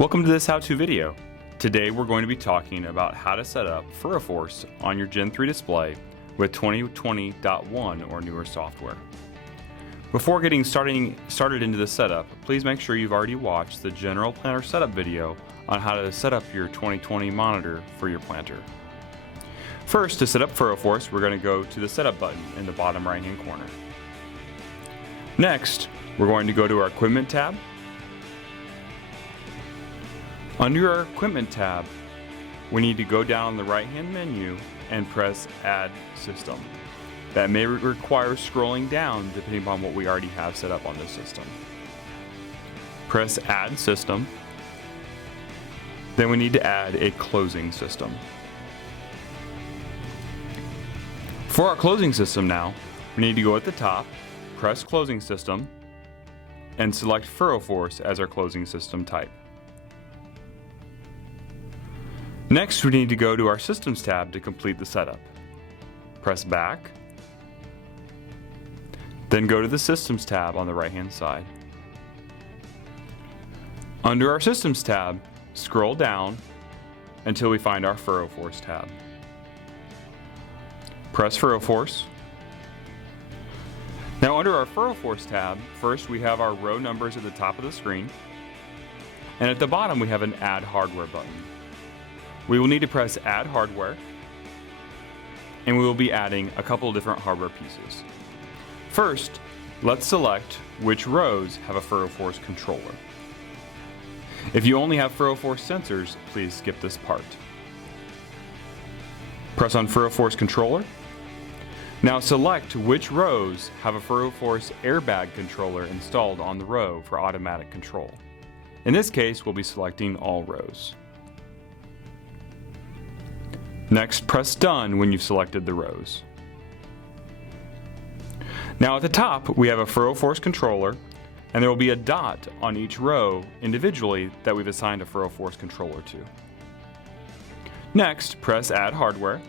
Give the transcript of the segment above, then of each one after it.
Welcome to this how-to video. Today we're going to be talking about how to set up FurrowForce on your Gen 3 display with 2020.1 or newer software. Before getting started into the setup, please make sure you've already watched the general planter setup video on how to set up your 2020 monitor for your planter. First, to set up FurrowForce, we're going to go to the setup button in the bottom right hand corner. Next, we're going to go to our equipment tab. Under our Equipment tab, we need to go down the right-hand menu and press Add System. That may require scrolling down depending upon what we already have set up on this system. Press Add System. Then we need to add a closing system. For our closing system now, we need to go at the top, press Closing System, and select FurrowForce as our closing system type. Next, we need to go to our Systems tab to complete the setup. Press back, then go to the Systems tab on the right-hand side. Under our Systems tab, scroll down until we find our FurrowForce tab. Press FurrowForce. Now under our FurrowForce tab, first we have our row numbers at the top of the screen, and at the bottom we have an Add Hardware button. We will need to press Add Hardware, and we will be adding a couple of different hardware pieces. First, let's select which rows have a FurrowForce controller. If you only have FurrowForce sensors, please skip this part. Press on FurrowForce Controller. Now select which rows have a FurrowForce airbag controller installed on the row for automatic control. In this case, we'll be selecting all rows. Next, press Done when you've selected the rows. Now at the top, we have a FurrowForce controller, and there will be a dot on each row individually that we've assigned a FurrowForce controller to. Next, press Add Hardware,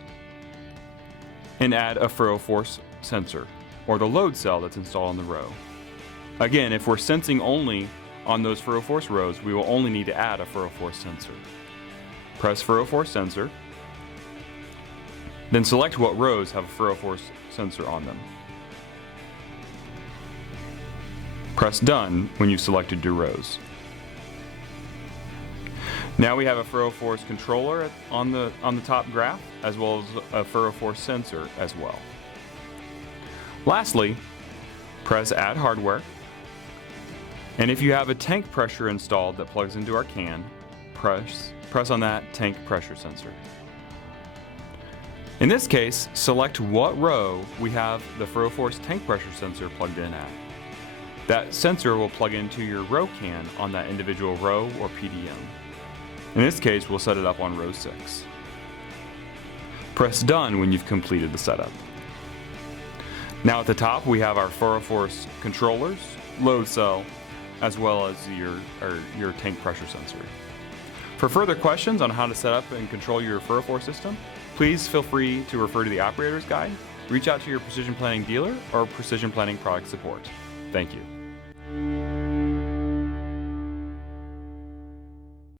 and add a FurrowForce sensor, or the load cell that's installed on the row. Again, if we're sensing only on those FurrowForce rows, we will only need to add a FurrowForce sensor. Press FurrowForce Sensor, then select what rows have a FurrowForce sensor on them. Press Done when you've selected your rows. Now we have a FurrowForce controller on the top graph, as well as a FurrowForce sensor as well. Lastly, press Add Hardware, and if you have a tank pressure installed that plugs into our can, press on that tank pressure sensor. In this case, select what row we have the FurrowForce tank pressure sensor plugged in at. That sensor will plug into your row can on that individual row or PDM. In this case, we'll set it up on row 6. Press Done when you've completed the setup. Now at the top, we have our FurrowForce controllers, load cell, as well as your tank pressure sensor. For further questions on how to set up and control your FurrowForce system, please feel free to refer to the operator's guide, reach out to your Precision Planning dealer, or Precision Planning product support. Thank you.